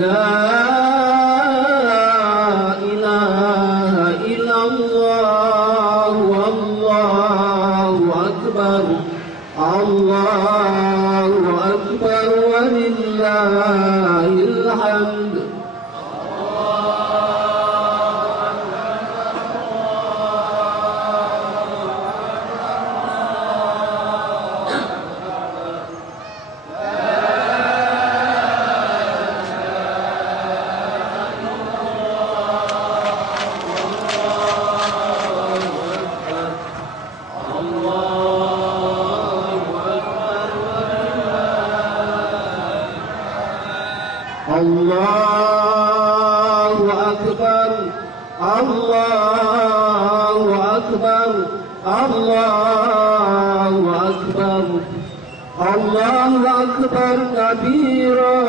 لا إله إلا الله والله أكبر الله أكبر ولله الحمد الله أكبر الله أكبر الله أكبر الله أكبر كبيرا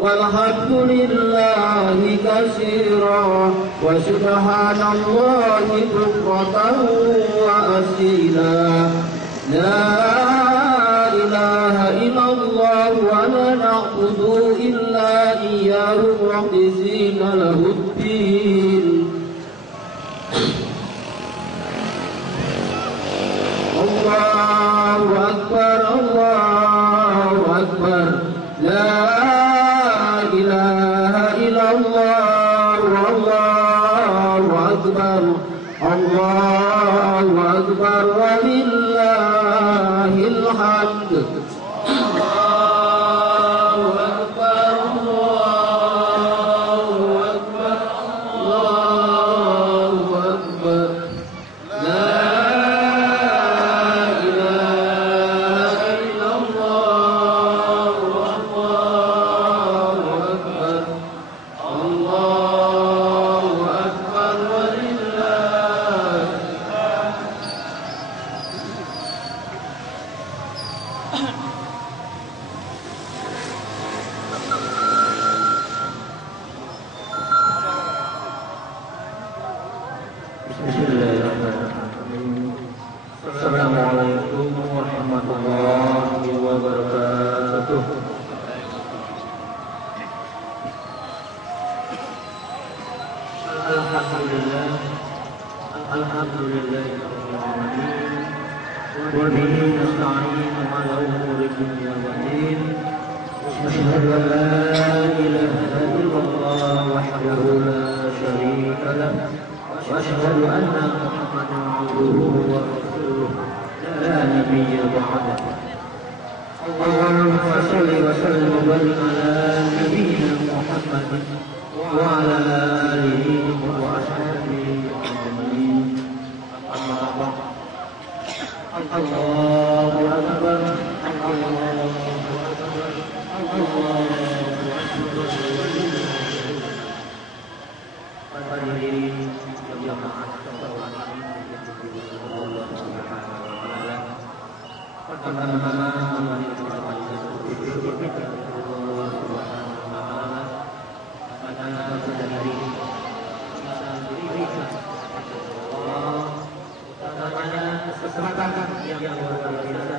والحمد لله كثيرا وسبحان الله بكرة وأصيلا لا إله إلا الله ولا نعبد إلا إياه مخلصين له الدين الله أكبر الله أكبر لا إله إلا الله والله أكبر الله أكبر ولله الحمد Assalamualaikum warahmatullahi wabarakatuh. Alhamdulillah, alhamdulillahirabbil alamin. Wa bihi nasta'inu ala umuri dunya waddin. Asyhadu an la ilaha illallah wahdahu la syarika lah. Wa asyhadu anna Muhammadan abduhu wa rasuluh. لا نبي بعده. اللهم صل وسلم وبارك على نبينا محمد وعلى آله وأصحابه أجمعين. أما بعد. الله أكبر الله أكبر الله أكبر. Hadirin jamaah pertama-tama mari kita baca bersyukur kepada Allah Subhanahu wa taala pada hari ini kita diberikan Allah pada kesempatan yang luar biasa,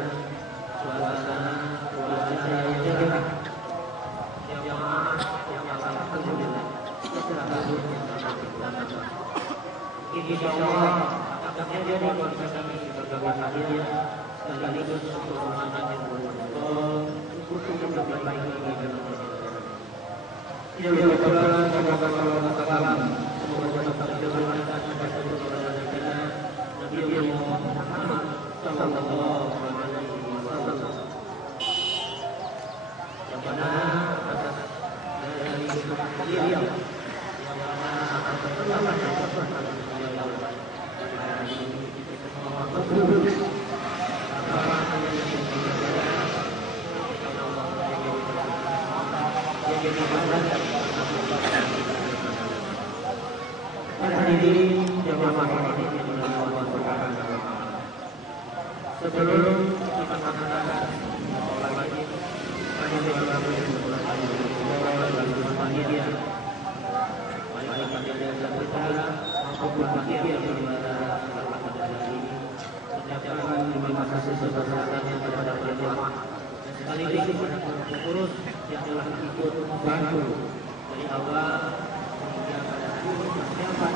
suasana yang cerah, jamaah yang sangat terjun insyaallah akan menjadi bagi kami berbagai hadiah sekaligus untuk rahmat yang berlimpah untuk kebaikan bagi kita. Ya Allah, semoga salam semoga tetap diberikan kepada kita Nabi Muhammad sallallahu alaihi wasallam. Yang mana atas dari beliau yang mana akan terlalu hadirin jamaah sebelum kita melaksanakan lagi panitia baik panitia yang berbicara maupun panitia yang mengucapkan terima kasih sebesar-besarnya kepada para jamaah dan sekaligus kepada pengurus yang telah ikut membantu dari awal hingga pada hari persiapan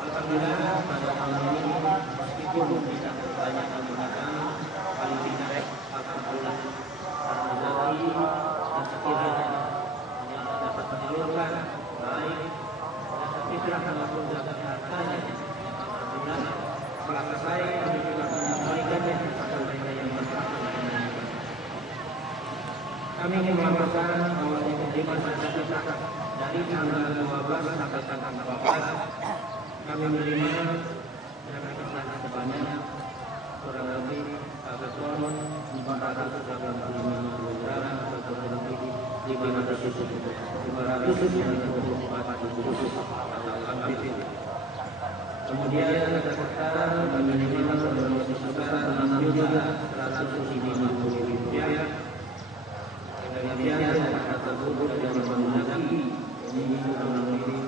alhamdulillah pada tahun ini meskipun tidak banyak menggunakan paling tidak alhamdulillah rezeki dan sekiranya yang dapat menyalurkan baik dan fitrah maupun zakat hartanya alhamdulillah maka saya juga menyampaikannya kepada mereka yang berhak. Kami ingin melaporkan bahwa yang menerima zakat dari tanggal 12 sampai tanggal 14 kami menerima zakat sebanyak kurang lebih agak ton 485 gram atau kurang lebih 594 kemudian zakat kami menerima sebesar 6.150.000 rupiah. Kemudian zakat tersebut sudah menggunakan ini kurang lebih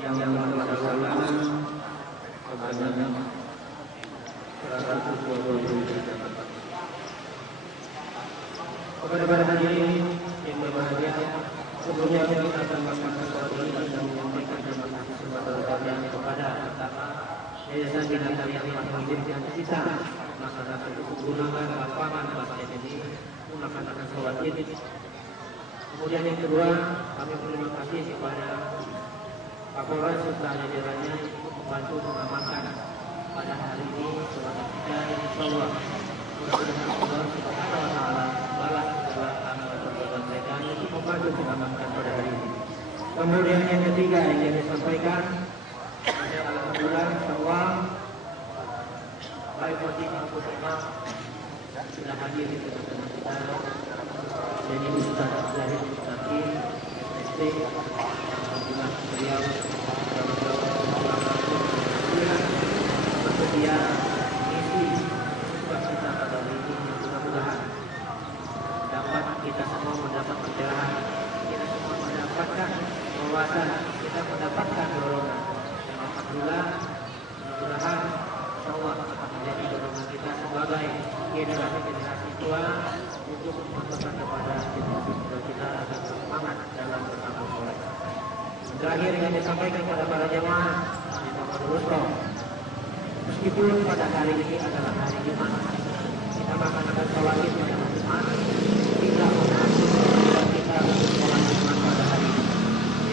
yang melaksanakan sebanyak 120 zakat. Kepada para hadirin yang berbahagia, sebelumnya kita akan melaksanakan dan menyampaikan terima kasih sebesar-besarnya kepada pertama Yayasan Binaan yang Mahmudin yang tersisa masyarakat untuk menggunakan lapangan basket ini melaksanakan sholat Id. Kemudian yang kedua, kami berterima kasih kepada Kapolres serta jajarannya untuk membantu mengamankan pada hari ini sholat kita insyaallah mudah-mudahan Allah Subhanahu wa taala balas segala amal perbuatan mereka untuk membantu mengamankan pada hari ini. Kemudian yang ketiga yang ingin disampaikan, alhamdulillah semua baik wajib maupun imam sudah hadir di tengah-tengah kita. Jadi Ustaz Zahid Mustaqim ST, alhamdulillah beliau bersedia mengisi tugas kita pada hari ini. Mudah-mudahan dapat kita semua mendapat pencerahan, kita semua mendapatkan wawasan, kita mendapatkan dorongan. Dan alhamdulillah mudah-mudahan insyaallah akan menjadi dorongan kita sebagai generasi-generasi tua untuk mengamalkan kepada generasi kita agar semangat dalam beramal soleh. Terakhir yang disampaikan kepada para jemaah di Muhammadiyah, meskipun pada hari ini adalah hari Jumat, kita melaksanakan sholat Id pada hari Jumat, tidak mengatur kita untuk sholat Jumat pada hari ini.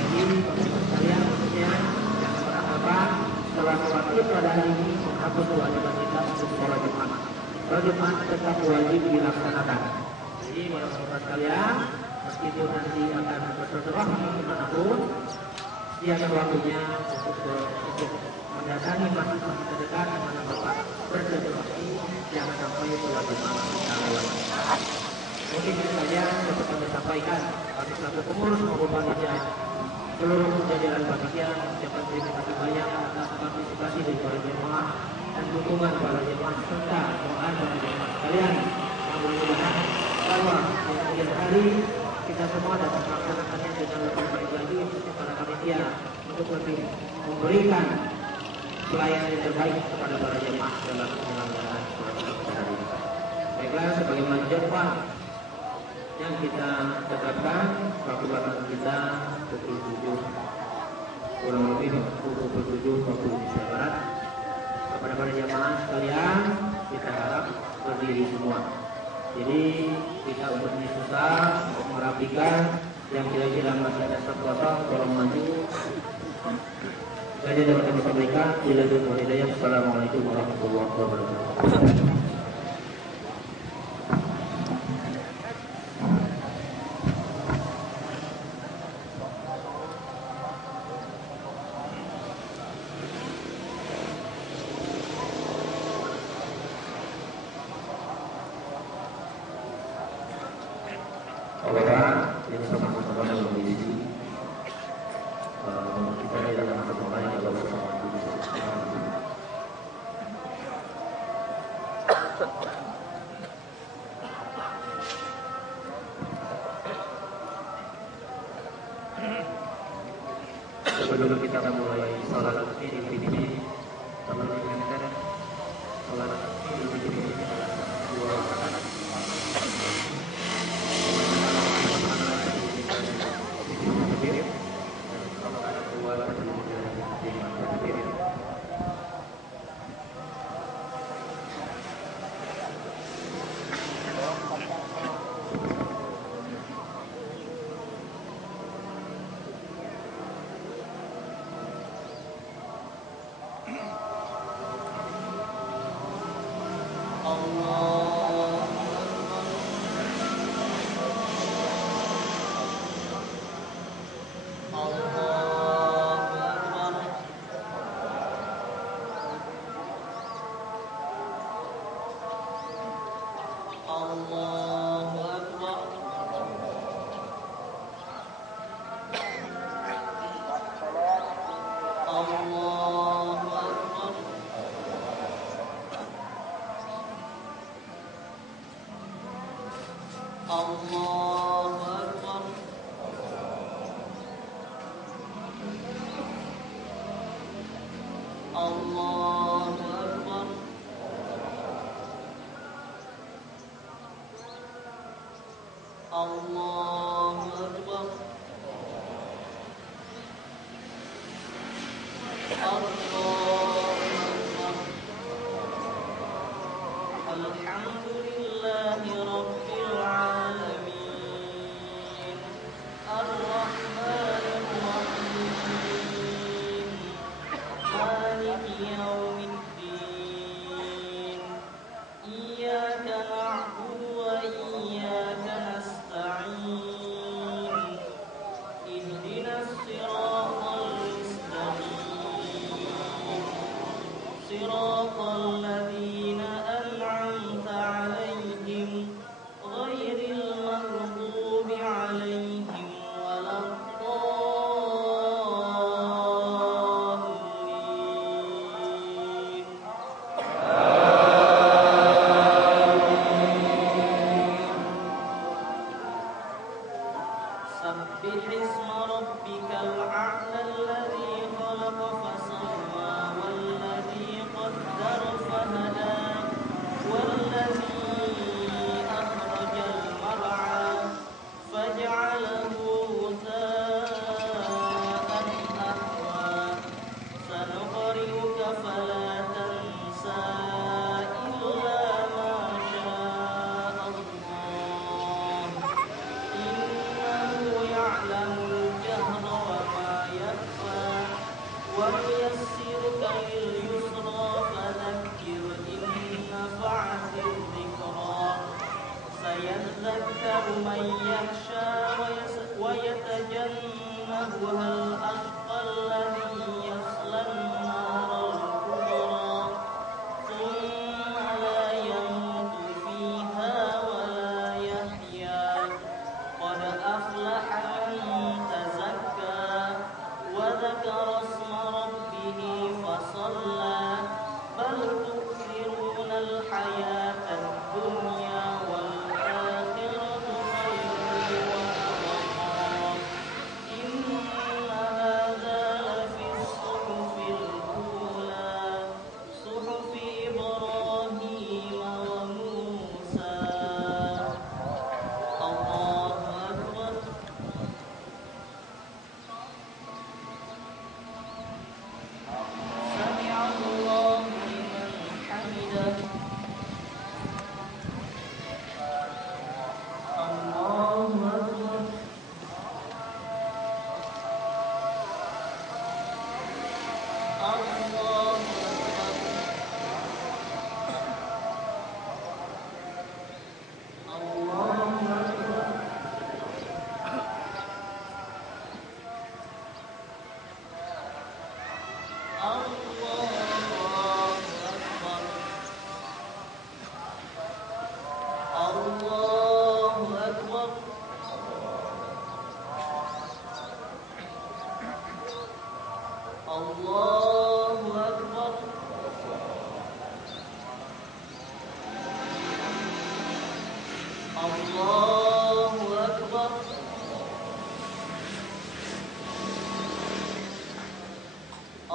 Jadi kalian maksudnya jangan beranggapan setelah sholat Id pada hari ini menghapus kewajiban kita untuk sholat Jumat. Sholat Jumat tetap wajib dilaksanakan. Jadi saudara sekalian, meskipun nanti akan bersilaturahmi dimanapun, sediakan waktunya untuk mendatangi masjid-masjid terdekat di mana Bapak bersilaturahmi, jangan sampai sholat Jumat kita lewatkan. Mungkin itu saja dapat kami sampaikan. Kami selaku pengurus maupun panitia seluruh jajaran panitia mengucapkan terima kasih banyak atas partisipasi dari para jemaah dan dukungan para jemaah serta doa para jemaah sekalian. Mudah-mudahan bahwa di kemudian hari kita semua dapat melaksanakannya dengan lebih baik lagi untuk para panitia untuk lebih memberikan pelayanan yang terbaik kepada para jemaah dalam penyelenggaraan sholat hari ini. Baiklah, sebagaimana jadwal yang kita tetapkan, waktu belakang kita pukul 7 kurang lebih pukul 7 waktu Indonesia Barat. Kepada para jemaah sekalian, kita harap berdiri semua. Jadi kita untuk susah untuk merapikan yang kira-kira masih ada kosong, tolong maju. Saya dapat kami sampaikan. Assalamualaikum warahmatullahi wabarakatuh. Orang yang sama-sama mengisi kita dalam kesempatan yang bersama. Sebelum kita mulai salat Idul Fitri, perlu diingatkan salat Idul Fitri adalah 2 rakaat. Kalau ada 2 terdiri dari 5 takbir.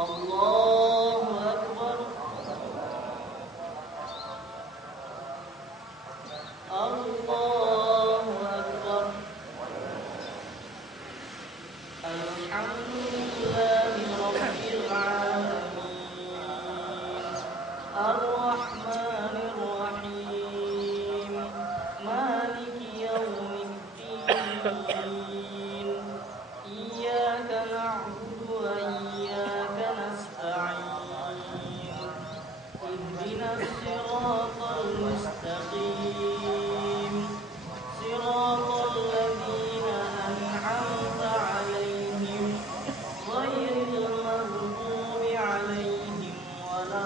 الله أكبر الله أكبر الحمد لله رب العالمين الرحمن الرحيم مالك يوم الدين إياك نعبد وإياك نستعين اهدنا الصراط المستقيم صراط الذين أنعمت عليهم غير المغضوب عليهم ولا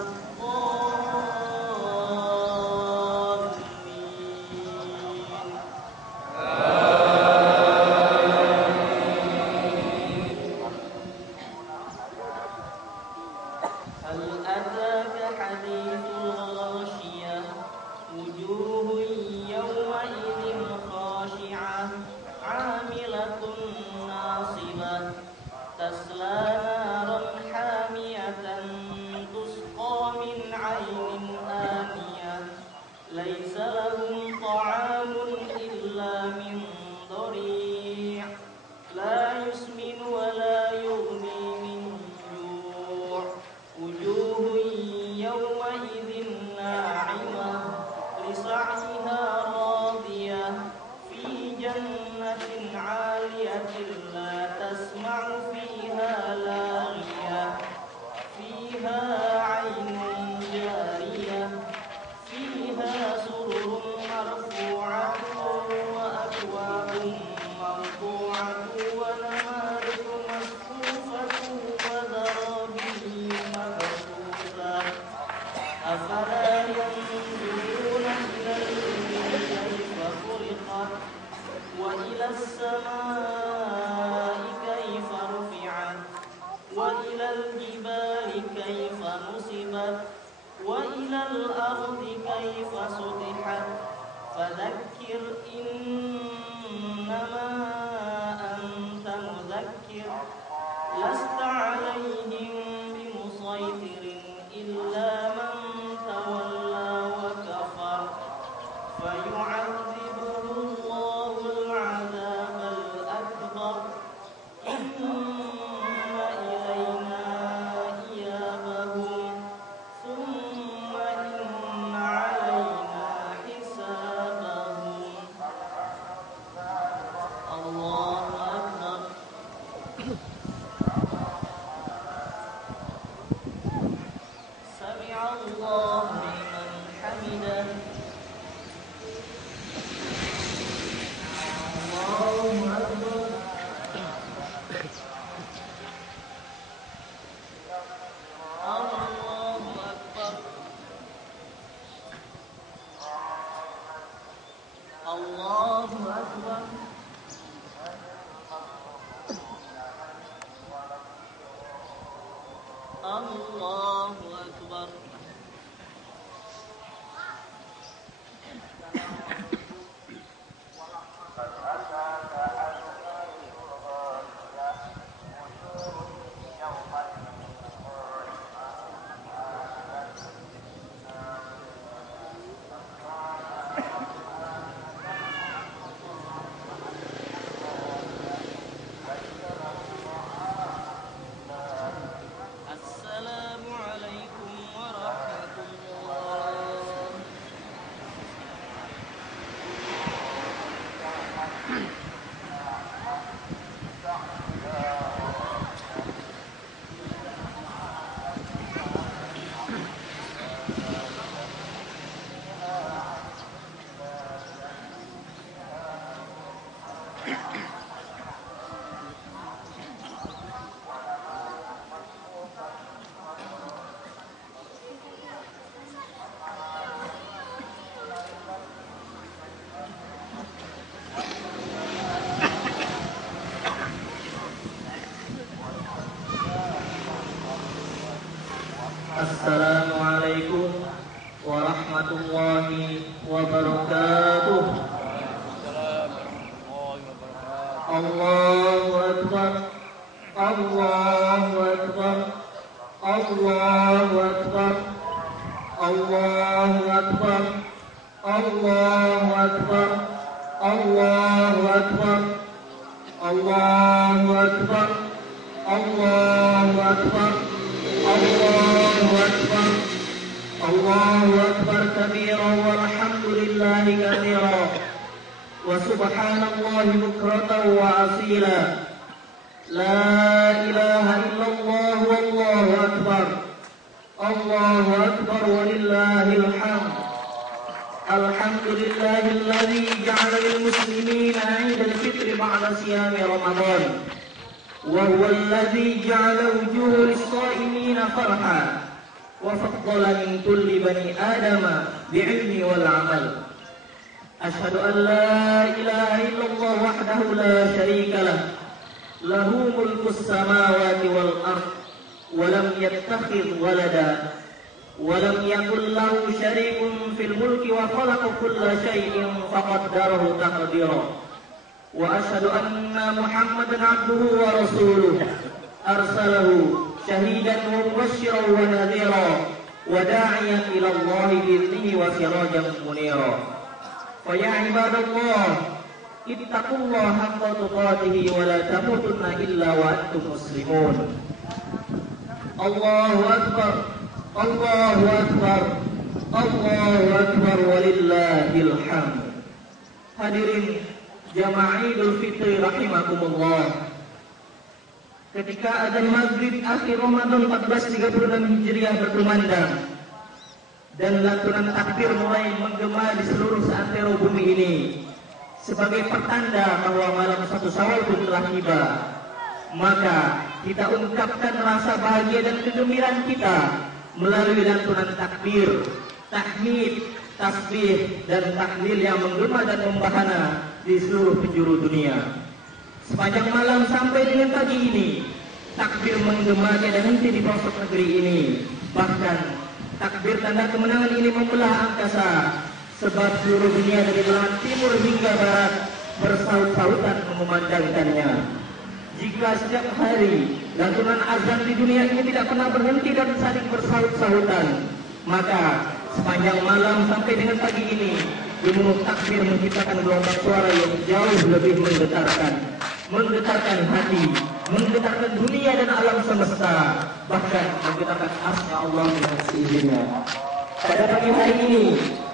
هل أتاك حديث الغاشية وجوه يومئذ خاشعة عاملة ناصبة تصلى نارا حامية تسقى من عين آنية ليس لهم طعام إلا من ضريع لا يسمن ولا يغني من جوع وجوه يومئذ ناعمة لسعيها راضية في جنة عالية لا تسمع فيها لاغية فيها عين جارية فيها سرر مرفوعة وأكواب موضوعة ونمارق مصفوفة وزرابي مبثوثة أفلا ينظرون إلى الإبل كيف خلقت وإلى السماء كيف رفعت وإلى الجبال كيف نصبت وإلى الأرض كيف سطحت فذكر إنما أنت مذكر لست عليهم بمسيطر إلا من تولى وكفر فيعذبه الله العذاب الأكبر إن إلينا إيابهم ثم إن علينا حسابهم الله أكبر سمع الله لمن حمده الله أكبر الله أكبر الله أكبر الله أكبر السلام عليكم ورحمة الله Assalamualaikum warahmatullahi wabarakatuh. Allahu Akbar, Allahu Akbar, Allahu Akbar, Allahu Akbar, Allahu Akbar, Allahu Akbar, Allahu Akbar, Allahu Akbar, Allahu Akbar, Allahu Akbar kabira walhamdulillahi katsira wa subhanallahi bukratan wa asila. La ilaha illallah wallahu akbar. Allahu akbar walillahil hamd. Alhamdulillahilladzi ja'ala lil muslimina 'idal fitri ba'da siyami Ramadan. Wa huwa alladzi ja'ala wujuhal shaimina farha wa faddala min kulli bani adama bi'ilmi wal 'amal. Ashhadu an la ilaha illallah wahdahu la syarika lah. Lahu mulkus samawati wal ard wa lam yattakhidh walada wa lam yakul lahu syarikun fil mulki wa khalaqa kulla syai'in faqaddarahu taqdira. Wa ashhadu anna Muhammadan 'abduhu wa rasuluhu arsalahu syahidan wa mubasysyiran wa nadhira wa da'iyan ila Allah bi'idnihi wa sirajan munira. Fa ya ibadallah ittaqullaha haqqa tuqatih wa la tamutunna illa wa antum muslimun. Allahu akbar, Allahu akbar, Allahu akbar walillahil hamd. Hadirin jamaah Idul Fitri rahimakumullah. Ketika adzan maghrib akhir Ramadan 1436 Hijriah berkumandang dan lantunan takbir mulai menggema di seluruh seantero bumi ini sebagai pertanda bahwa malam 1 Syawal pun telah tiba, maka kita ungkapkan rasa bahagia dan kegembiraan kita melalui lantunan takbir, tahmid, tasbih dan tahlil yang menggema dan membahana di seluruh penjuru dunia. Sepanjang malam sampai dengan pagi ini, takbir menggema dan henti di pelosok negeri ini. Bahkan takbir tanda kemenangan ini membelah angkasa, sebab seluruh dunia dari belahan timur hingga barat bersaut-sautan memandangkannya. Jika setiap hari lantunan azan di dunia ini tidak pernah berhenti dan saling bersaut-sautan, maka sepanjang malam sampai dengan pagi ini gemuruh takbir menciptakan gelombang suara yang jauh lebih menggetarkan hati, menggetarkan dunia dan alam semesta, bahkan menggetarkan arsy Allah dengan seizinnya. Pada pagi hari ini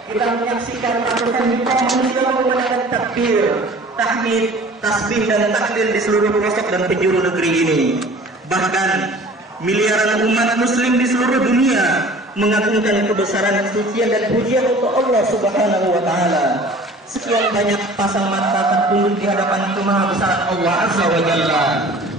kita menyaksikan ratusan juta manusia menggunakan takbir, tahmid, tasbih dan tahlil di seluruh pelosok dan penjuru negeri ini. Bahkan miliaran umat muslim di seluruh dunia mengagungkan kebesaran, kesucian dan pujian untuk Allah Subhanahu wa taala. Sekian banyak pasang mata tertunduk di hadapan kemahabesaran Allah Azza wa Jalla.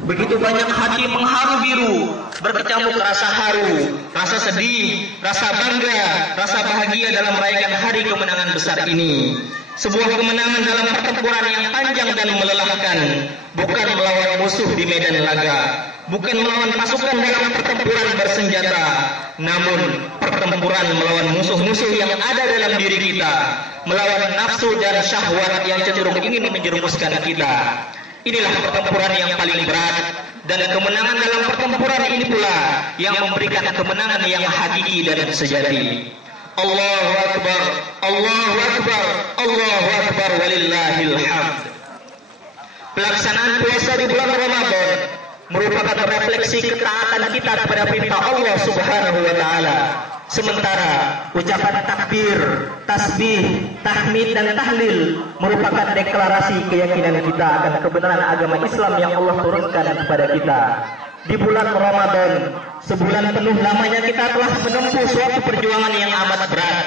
Begitu banyak hati mengharu biru, berkecamuk rasa haru, rasa sedih, rasa bangga, rasa bahagia dalam merayakan hari kemenangan besar ini. Sebuah kemenangan dalam pertempuran yang panjang dan melelahkan, bukan melawan musuh di medan laga, bukan melawan pasukan dalam pertempuran bersenjata, namun pertempuran melawan musuh-musuh yang ada dalam diri kita, melawan nafsu dan syahwat yang cenderung ingin menjerumuskan kita. Inilah pertempuran yang paling berat, dan kemenangan dalam pertempuran ini pula yang memberikan kemenangan yang hakiki dan sejati. Allahu Akbar, Allahu Akbar, Allahu Akbar walillahil hamd. Pelaksanaan puasa di bulan Ramadan merupakan refleksi ketaatan kita kepada perintah Allah Subhanahu wa taala. Sementara ucapan takbir, tasbih, tahmid dan tahlil merupakan deklarasi keyakinan kita akan kebenaran agama Islam yang Allah turunkan kepada kita. Di bulan Ramadan, sebulan penuh lamanya kita telah menempuh suatu perjuangan yang amat berat.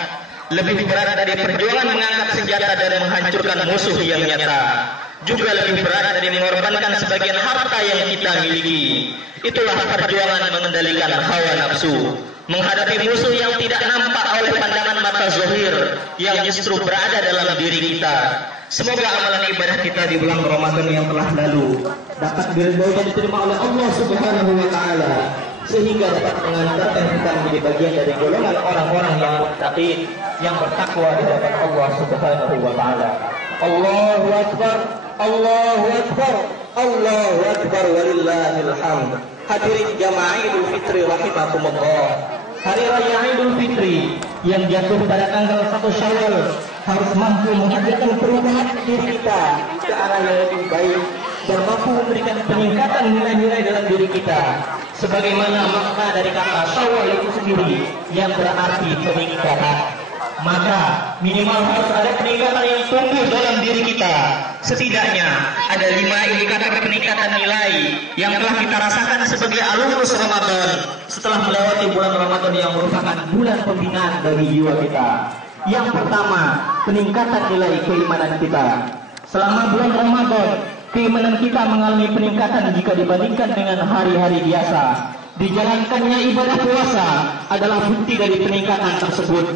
Lebih berat dari perjuangan mengangkat senjata dan menghancurkan musuh yang nyata. Juga lebih berat dari mengorbankan sebagian harta yang kita miliki. Itulah perjuangan mengendalikan hawa nafsu, menghadapi musuh yang tidak nampak oleh pandangan mata zahir, yang justru berada dalam diri kita. Semoga amalan ibadah kita di bulan Ramadan yang telah lalu dapat diridhoi dan diterima oleh Allah Subhanahu wa taala, sehingga dapat mengantarkan kita menjadi bagian dari golongan orang-orang yang muttaqin, yang bertakwa di hadapan Allah Subhanahu wa taala. Allahu Akbar, Allahu Akbar, Allahu Akbar walillahil hamd. Hadirin jamaah Idul Fitri rahimakumullah. Hari Raya Idul Fitri yang jatuh pada tanggal 1 Syawal harus mampu menghadirkan perubahan diri kita ke arah yang lebih baik dan mampu memberikan peningkatan nilai-nilai dalam diri kita. Sebagaimana makna dari kata Syawal itu sendiri yang berarti peningkatan. Maka minimal harus ada peningkatan yang tumbuh dalam diri kita. Setidaknya ada 5 indikator peningkatan nilai yang telah kita rasakan sebagai alumnus Ramadan setelah melewati bulan Ramadan yang merupakan bulan pembinaan bagi jiwa kita. Yang pertama, peningkatan nilai keimanan kita. Selama bulan Ramadan, keimanan kita mengalami peningkatan jika dibandingkan dengan hari-hari biasa. Dijalankannya ibadah puasa adalah bukti dari peningkatan tersebut.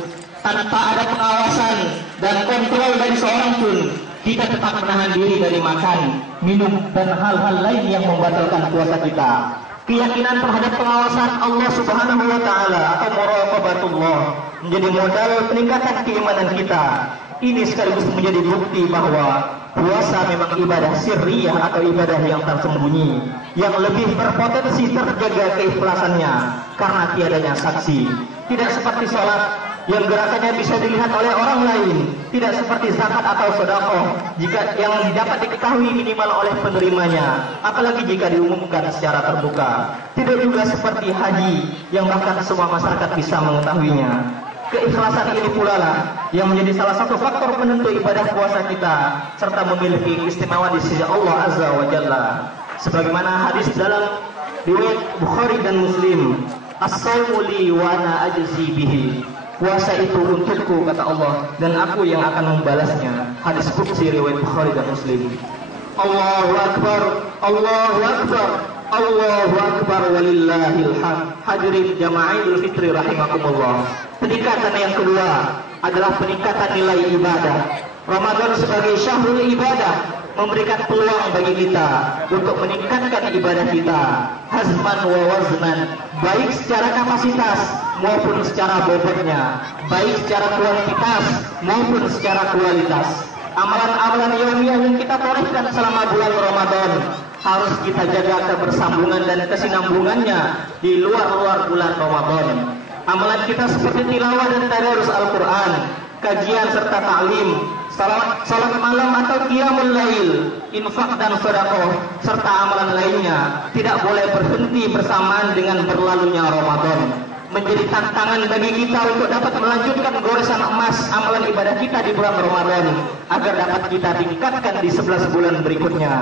Tanpa ada pengawasan dan kontrol dari seorang pun, kita tetap menahan diri dari makan, minum, dan hal-hal lain yang membatalkan puasa kita. Keyakinan terhadap pengawasan Allah Subhanahu wa Ta'ala atau muraqabatullah menjadi modal peningkatan keimanan kita. Ini sekaligus menjadi bukti bahwa puasa memang ibadah sirriyah atau ibadah yang tersembunyi, yang lebih berpotensi terjaga keikhlasannya karena tiadanya saksi. Tidak seperti sholat yang gerakannya bisa dilihat oleh orang lain, tidak seperti zakat atau sedekah jika yang dapat diketahui minimal oleh penerimanya, apalagi jika diumumkan secara terbuka. Tidak juga seperti haji yang bahkan semua masyarakat bisa mengetahuinya. Keikhlasan ini pula lah yang menjadi salah satu faktor penentu ibadah puasa kita serta memiliki keistimewaan di sisi Allah Azza wa Jalla. Sebagaimana hadis dalam riwayat Bukhari dan Muslim, as-shaumu li wa ana ajzi bihi. Puasa itu untukku, kata Allah, dan aku yang akan membalasnya. Hadis qudsi riwayat Bukhari dan Muslim. Allahu Akbar, Allahu Akbar, Allahu Akbar walillahil hamd. Hadirin jamaah Idul Fitri rahimakumullah. Peningkatan yang kedua adalah peningkatan nilai ibadah. Ramadan sebagai syahrul ibadah memberikan peluang bagi kita untuk meningkatkan ibadah kita hazman wa waznan, baik secara kapasitas maupun secara bobotnya, baik secara kuantitas maupun secara kualitas. Amalan-amalan ilmiah yang kita torehkan selama bulan Ramadan harus kita jaga kebersambungan dan kesinambungannya di luar bulan Ramadan. Amalan kita seperti tilawah dan tadarus Al-Quran, kajian serta ta'lim, salat malam atau qiyamul lail, infak dan sedekah serta amalan lainnya tidak boleh berhenti bersamaan dengan berlalunya Ramadan. Menjadi tantangan bagi kita untuk dapat melanjutkan goresan emas amalan ibadah kita di bulan Ramadan agar dapat kita tingkatkan di 11 bulan berikutnya.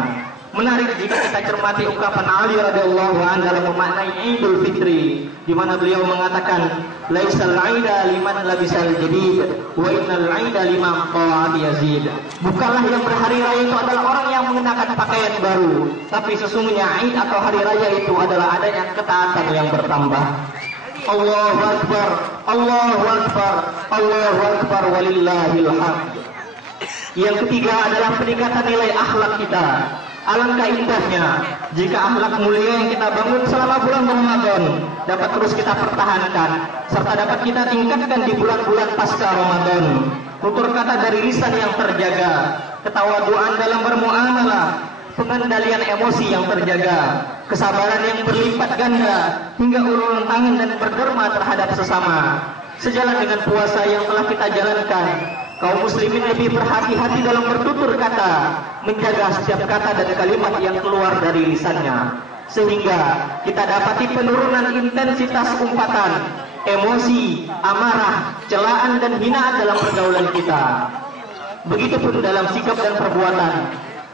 Menarik jika kita cermati ungkapan Ali radhiyallahu anhu dalam memaknai Idul Fitri, di mana beliau mengatakan, "Laisal 'aida liman labisal jadid, wa innal 'aida liman qa'ad yazid." Bukanlah yang berhari raya itu adalah orang yang mengenakan pakaian baru, tapi sesungguhnya Aid atau hari raya itu adalah adanya ketaatan yang bertambah. Allahu Akbar, Allahu Akbar, Allahu Akbar walillahil hamd. Yang ketiga adalah peningkatan nilai akhlak kita. Alangkah indahnya jika akhlak mulia yang kita bangun selama bulan Ramadan dapat terus kita pertahankan serta dapat kita tingkatkan di bulan-bulan pasca Ramadan. Tutur kata dari lisan yang terjaga, ketawaduan dalam bermuamalah, pengendalian emosi yang terjaga, kesabaran yang berlipat ganda, hingga uluran tangan dan berderma terhadap sesama. Sejalan dengan puasa yang telah kita jalankan, kaum muslimin lebih berhati-hati dalam bertutur kata, menjaga setiap kata dan kalimat yang keluar dari lisannya, sehingga kita dapati penurunan intensitas umpatan, emosi, amarah, celaan dan hinaan dalam pergaulan kita. Begitupun dalam sikap dan perbuatan.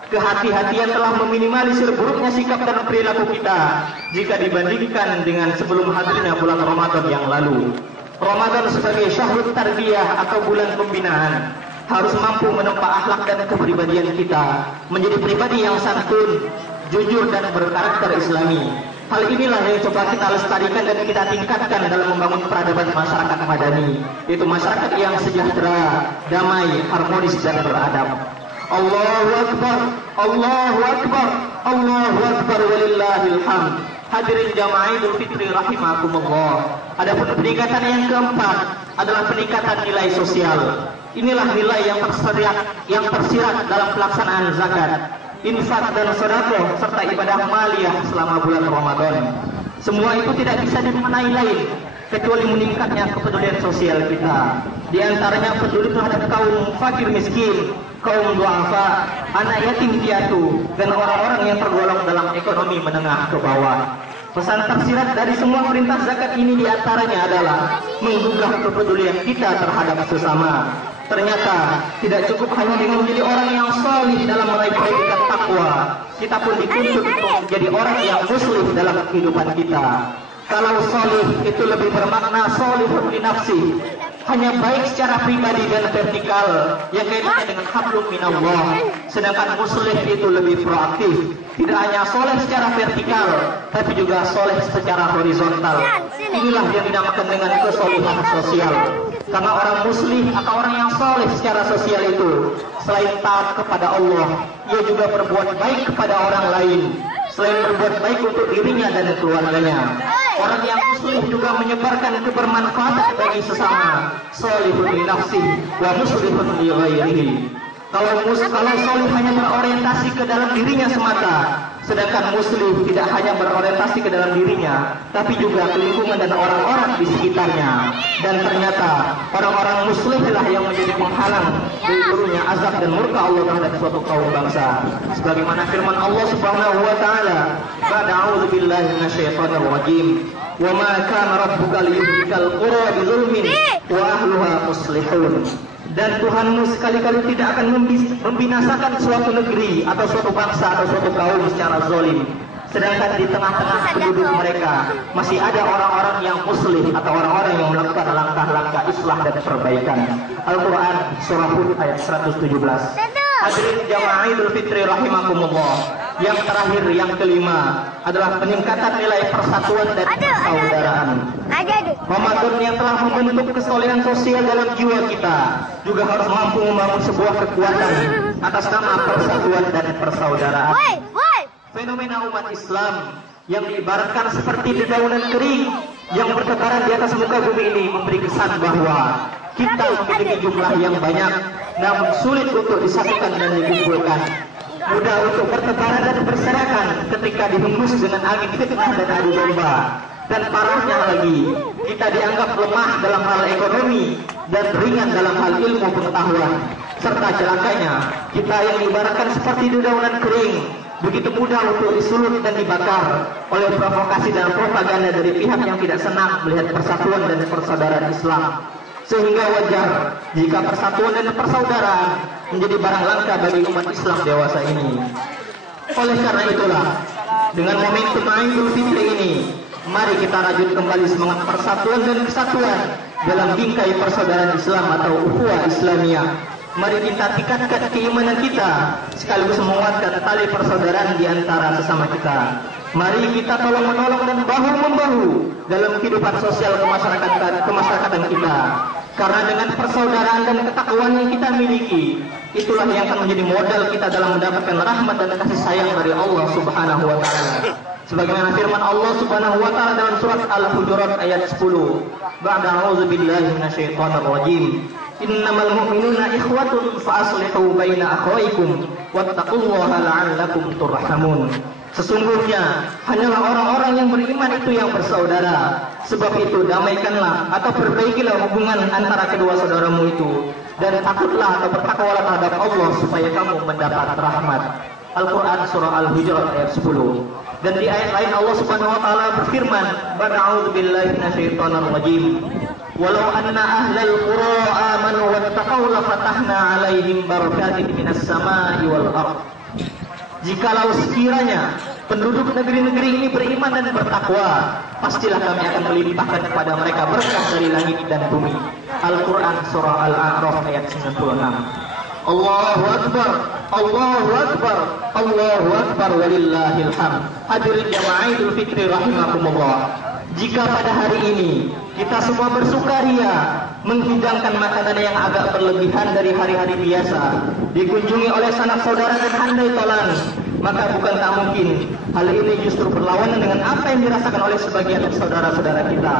Kehati-hatian telah meminimalisir buruknya sikap dan perilaku kita jika dibandingkan dengan sebelum hadirnya bulan Ramadan yang lalu. Ramadan sebagai syahrul tarbiyah atau bulan pembinaan harus mampu menempa akhlak dan kepribadian kita menjadi pribadi yang santun, jujur dan berkarakter Islami. Hal inilah yang coba kita lestarikan dan kita tingkatkan dalam membangun peradaban masyarakat madani, yaitu masyarakat yang sejahtera, damai, harmonis dan beradab. Allahu Akbar, Allahu Akbar, Allahu Akbar walillahil hamd. Hadirin jamaah Idul Fitri rahimakumullah. Adapun peningkatan yang keempat adalah peningkatan nilai sosial. Inilah nilai yang tersirat dalam pelaksanaan zakat. infak dan sedekah serta ibadah maliyah selama bulan Ramadan. Semua itu tidak bisa dimaknai lain kecuali meningkatnya kepedulian sosial kita. Di antaranya peduli terhadap kaum fakir miskin, kaum duafa, anak yatim piatu, dan orang-orang yang tergolong dalam ekonomi menengah ke bawah. Pesan tersirat dari semua perintah zakat ini diantaranya adalah menggugah kepedulian kita terhadap sesama. Ternyata tidak cukup hanya dengan menjadi orang yang salih dalam meraih predikat takwa, kita pun dituntut untuk menjadi orang yang muslim dalam kehidupan kita. Kalau salih itu lebih bermakna salihun li nafsi, hanya baik secara pribadi dan vertikal yang kaitannya dengan hablum minallah. Sedangkan muslim itu lebih proaktif, tidak hanya soleh secara vertikal, tapi juga soleh secara horizontal. Inilah yang dinamakan dengan kesolihan sosial. Karena orang muslim atau orang yang soleh secara sosial itu, selain taat kepada Allah, ia juga berbuat baik kepada orang lain. Selain berbuat baik untuk dirinya dan keluarganya, orang yang muslim juga menyebarkan kebermanfaatan bagi sesama. Solihun li nafsi wa muslihun li ghairihi. Kalau solih hanya berorientasi ke dalam dirinya semata, sedangkan muslim tidak hanya berorientasi ke dalam dirinya, tapi juga ke lingkungan dan orang-orang di sekitarnya. Dan ternyata orang-orang muslim lah yang menjadi penghalang dari turunnya azab dan murka Allah terhadap suatu kaum bangsa. Sebagaimana firman Allah Subhanahu wa taala, "Ba'da a'udzu billahi minasyaitonir rajim. Wa ma kana rabbuka liyuhlikal qura bizulmin wa ahluha muslihun." Dan Tuhanmu sekali-kali tidak akan membinasakan suatu negeri atau suatu bangsa atau suatu kaum secara zalim, sedangkan di tengah-tengah penduduk mereka masih ada orang-orang yang muslim atau orang-orang yang melakukan langkah-langkah islah dan perbaikan. Al-Quran Surah Hud ayat 117. Hadirin jamaah Idul Fitri rahimakumullah. Yang terakhir, yang kelima adalah peningkatan nilai persatuan dan persaudaraan. Ramadan yang telah membentuk kesolehan sosial dalam jiwa kita juga harus mampu membangun sebuah kekuatan atas nama persatuan dan persaudaraan. Fenomena umat Islam yang diibaratkan seperti dedaunan kering yang bertebaran di atas muka bumi ini memberi kesan bahwa kita memiliki jumlah yang banyak, namun sulit untuk disatukan dan dikumpulkan. Mudah untuk bertebaran dan berserakan ketika dihembus dengan angin fitnah dan adu domba. Dan parahnya lagi, kita dianggap lemah dalam hal ekonomi dan ringan dalam hal ilmu pengetahuan. Serta celakanya, kita yang diibaratkan seperti dedaunan kering, begitu mudah untuk disulut dan dibakar oleh provokasi dan propaganda dari pihak yang tidak senang melihat persatuan dan persaudaraan Islam. Sehingga wajar jika persatuan dan persaudaraan menjadi barang langka bagi umat Islam dewasa ini. Oleh karena itulah, dengan momentum Idul Fitri ini, mari kita rajut kembali semangat persatuan dan kesatuan dalam bingkai persaudaraan Islam atau ukhuwah Islamiyah. Mari kita tingkatkan keimanan kita sekaligus menguatkan tali persaudaraan di antara sesama kita. Mari kita tolong menolong dan bahu membahu dalam kehidupan sosial kemasyarakatan kita. Karena dengan persaudaraan dan ketakwaan yang kita miliki, itulah yang akan menjadi modal kita dalam mendapatkan rahmat dan kasih sayang dari Allah Subhanahu wa taala. Sebagaimana firman Allah Subhanahu wa taala dalam surat Al-Hujurat ayat 10. Ba'da a'udzu billahi minasyaitonir rajim. Innamal mu'minuna ikhwatun fa aslihu baina akhawaykum wattaqullaha la'allakum turhamun. Sesungguhnya hanyalah orang-orang yang beriman itu yang bersaudara. Sebab itu damaikanlah atau perbaikilah hubungan antara kedua saudaramu itu, dan takutlah atau bertakwalah terhadap Allah supaya kamu mendapat rahmat. Al-Quran Surah Al-Hujurat ayat 10. Dan di ayat lain Allah Subhanahu wa taala berfirman, "Ba'udzu billahi minasyaitonir rajim. Walau anna ahlal qura amanu wattaqaw la fatahna 'alaihim barakatin minas samai wal ardh." Jikalau sekiranya penduduk negeri-negeri ini beriman dan bertakwa, pastilah kami akan melimpahkan kepada mereka berkah dari langit dan bumi. Al-Quran Surah Al-A'raf ayat 96. Allahu Akbar, Allahu Akbar, Allahu Akbar walillahil hamd. Hadirin jamaah Idul Fitri rahimakumullah. Jika pada hari ini kita semua bersukaria menghidangkan makanan yang agak berlebihan dari hari-hari biasa, dikunjungi oleh sanak saudara dan handai tolan, maka bukan tak mungkin hal ini justru berlawanan dengan apa yang dirasakan oleh sebagian saudara-saudara kita.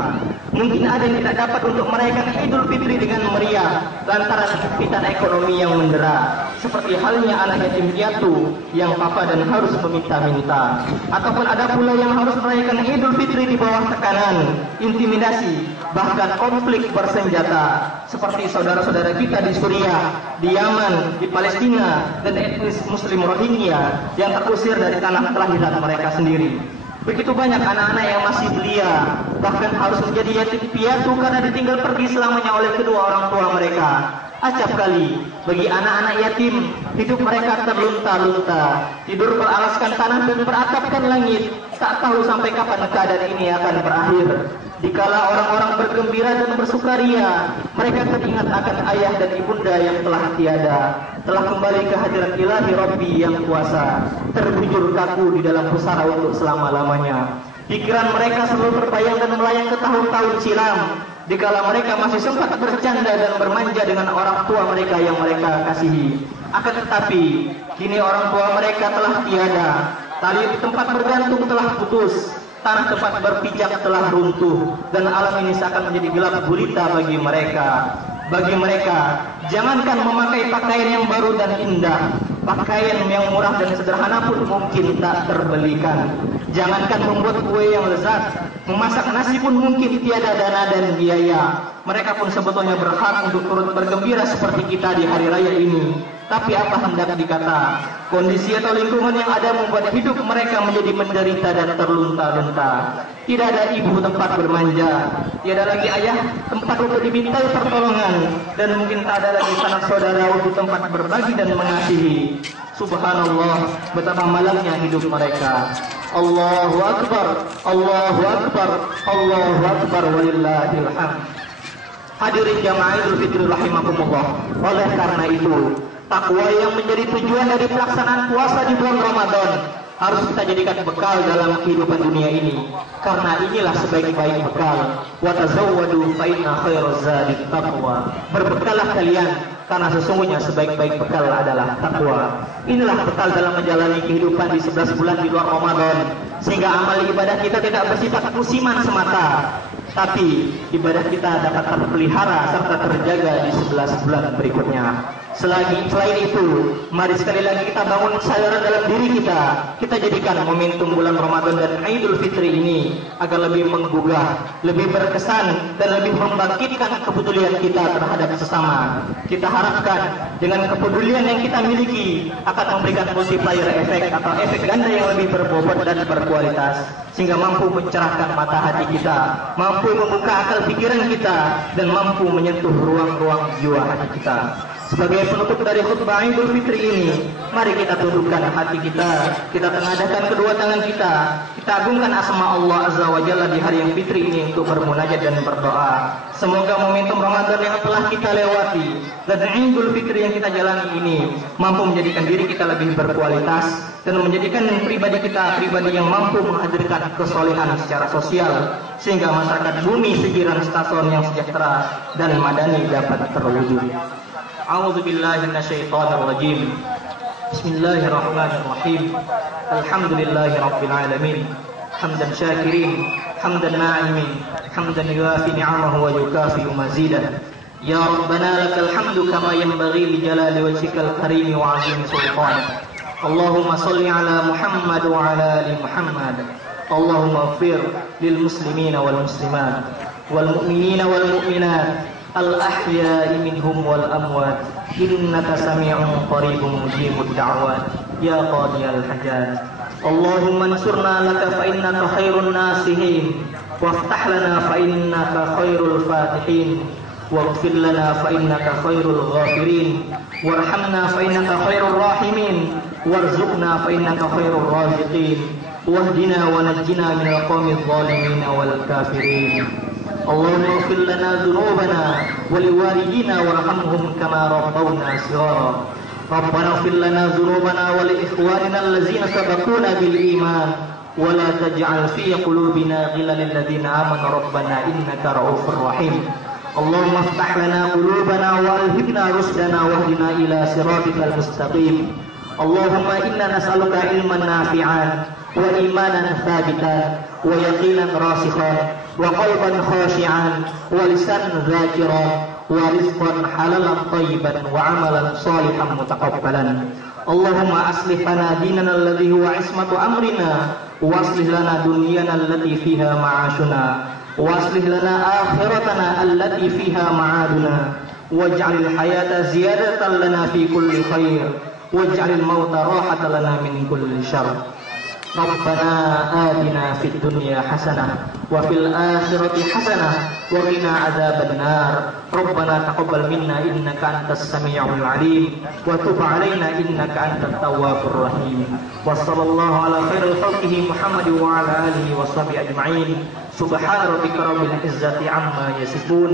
Mungkin ada yang tidak dapat untuk merayakan Idul Fitri dengan meriah lantaran kesulitan ekonomi yang mendera, seperti halnya anak yatim piatu yang papa dan harus meminta-minta. Ataupun ada pula yang harus merayakan Idul Fitri di bawah tekanan, intimidasi, bahkan konflik bersenjata, seperti saudara-saudara kita di Suriah, di Yaman, di Palestina, dan etnis Muslim Rohingya yang terusir dari tanah kelahiran mereka sendiri. Begitu banyak anak-anak yang masih belia, bahkan harus menjadi yatim piatu karena ditinggal pergi selamanya oleh kedua orang tua mereka. Acap kali bagi anak-anak yatim, hidup mereka terlunta-lunta, tidur beralaskan tanah dan beratapkan langit, tak tahu sampai kapan keadaan ini akan berakhir. Dikala orang-orang bergembira dan bersukaria, mereka teringat akan ayah dan ibunda yang telah tiada, telah kembali ke hadirat ilahi Rabbi yang kuasa, terbujur kaku di dalam pusara untuk selama-lamanya. Pikiran mereka selalu terbayang dan melayang ke tahun-tahun silam, dikala mereka masih sempat bercanda dan bermanja dengan orang tua mereka yang mereka kasihi. Akan tetapi, kini orang tua mereka telah tiada, tali tempat bergantung telah putus, tanah tempat berpijak telah runtuh, dan alam ini seakan menjadi gelap gulita bagi mereka. Bagi mereka, jangankan memakai pakaian yang baru dan indah, pakaian yang murah dan sederhana pun mungkin tak terbelikan. Jangankan membuat kue yang lezat, memasak nasi pun mungkin tiada dana dan biaya. Mereka pun sebetulnya berhak untuk turut bergembira seperti kita di hari raya ini. Tapi apa hendak dikata, kondisi atau lingkungan yang ada membuat hidup mereka menjadi menderita dan terlunta-lunta. Tidak ada ibu tempat bermanja, tiada lagi ayah tempat untuk dimintai pertolongan, dan mungkin tak ada lagi sanak saudara untuk tempat berbagi dan mengasihi. Subhanallah, betapa malamnya hidup mereka. Allahu Akbar, Allahu Akbar, Allahu Akbar, walillahil hamd. Hadirin jamaah Idul Fitri rahimakumullah. Oleh karena itu, takwa yang menjadi tujuan dari pelaksanaan puasa di bulan Ramadan harus kita jadikan bekal dalam kehidupan dunia ini, karena inilah sebaik-baik bekal. Wa tazawwadu fa inna khairaz zadi taqwa. Berbekalah kalian, karena sesungguhnya sebaik-baik bekal adalah takwa. Inilah bekal dalam menjalani kehidupan di 11 bulan di luar Ramadan, sehingga amal ibadah kita tidak bersifat musiman semata, tapi ibadah kita dapat terpelihara serta terjaga di 11 bulan berikutnya. Selain itu, mari sekali lagi kita bangun kesadaran dalam diri kita. Kita jadikan momentum bulan Ramadan dan Idul Fitri ini agar lebih menggugah, lebih berkesan, dan lebih membangkitkan kepedulian kita terhadap sesama. Kita harapkan dengan kepedulian yang kita miliki akan memberikan multiplier efek atau efek ganda yang lebih berbobot dan berkualitas, sehingga mampu mencerahkan mata hati kita, mampu membuka akal pikiran kita, dan mampu menyentuh ruang-ruang jiwa hati kita. Sebagai penutup dari khutbah Idul Fitri ini, mari kita tundukkan hati kita, kita tengadahkan kedua tangan kita agungkan asma Allah Azza wa Jalla di hari yang fitri ini untuk bermunajat dan berdoa. Semoga momentum Ramadan yang telah kita lewati dan Idul Fitri yang kita jalani ini mampu menjadikan diri kita lebih berkualitas dan menjadikan pribadi kita pribadi yang mampu menghadirkan kesolehan secara sosial, sehingga masyarakat bumi sejiran stasiun yang sejahtera dan madani dapat terwujud. A'udzu billahi minasyaitonir rajim. Bismillahirrahmanirrahim. Alhamdulillahi rabbil alamin. Hamdan syakirin, hamdan na'imin, hamdan yuafi ni'amahu wa yukafi mazidah. Ya Rabbana lakal hamdu kama yanbaghi li jalali wajhikal karim wa 'azim sultanik. Allahumma shalli ala Muhammad wa ala ali Muhammad. Allahumma ighfir lil muslimina wal muslimat wal mu'minina wal mu'minat al-ahya'i minhum wal amwat innaka sami'un qaribun mujibud da'wat ya qadiyal hajat. Allahumma ansurna laka fa innaka khairun nasihin waftah lana fa innaka khairul fatihin waghfir lana fa innaka khairul ghafirin warhamna fa innaka khairur rahimin warzuqna fa innaka khairur raziqin wahdina wa najjina minal qawmiz zalimin wal kafirin. Allahumma ighfir lana dhunubana wa liwalidina warhamhum kama rabbawna shighara. Rabbana ighfir lana dhunubana wa li ikhwanina allazina sabaquna bil iman wa la taj'al fi qulubina ghillan lil ladzina amanu rabbana innaka ra'ufur rahim. Allahumma iftah lana qulubana wa alhimna rusdana wahdina ila siratikal mustaqim. Allahumma inna nas'aluka ilman nafi'an وإيمانا ثابتا ويقينا راسخا وقلبا خاشعا ولسانا ذاكرا ورزقا حلالا طيبا وعملا صالحا متقبلا. اللهم أصلح لنا ديننا الذي هو عصمة أمرنا وأصلح لنا دنيانا التي فيها معاشنا وأصلح لنا آخرتنا التي فيها معادنا واجعل الحياة زيادة لنا في كل خير واجعل الموت راحة لنا من كل شر. ربنا آتنا في الدنيا حسنة وفي الآخرة حسنة وقنا عذاب النار. ربنا تقبل منا إنك أنت السميع العليم وتب علينا إنك أنت التواب الرحيم. وصلى الله على خير خلقه محمد وعلى آله وصحبه أجمعين. سبحان ربك رب العزة عما يصفون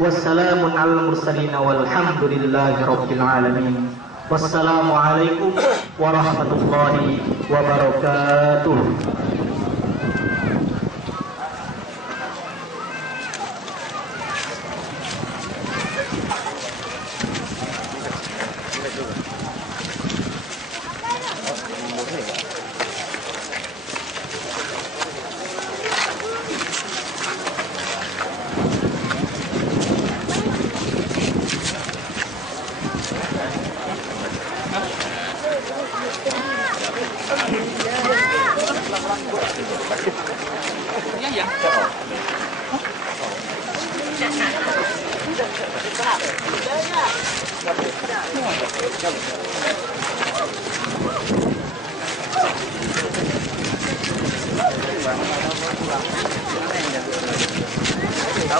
والسلام على المرسلين والحمد لله رب العالمين. Wassalamualaikum warahmatullahi wabarakatuh.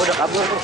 Udah kabur tuh.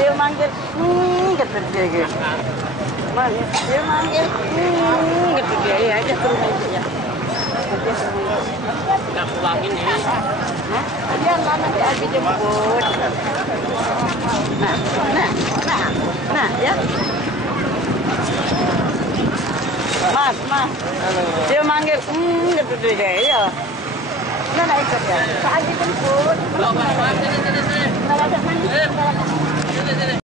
Dia manggil, kata dia gitu. Dia manggil, kata dia ya aja ke rumah dia. Nggak pulangin ya. Dia nggak nanti Abi jemput. Nah, ya. Mas. Dia manggil, kata dia ya. Nah, ikut ya. Pak Abi jemput. Sini. Nggak ada mandi.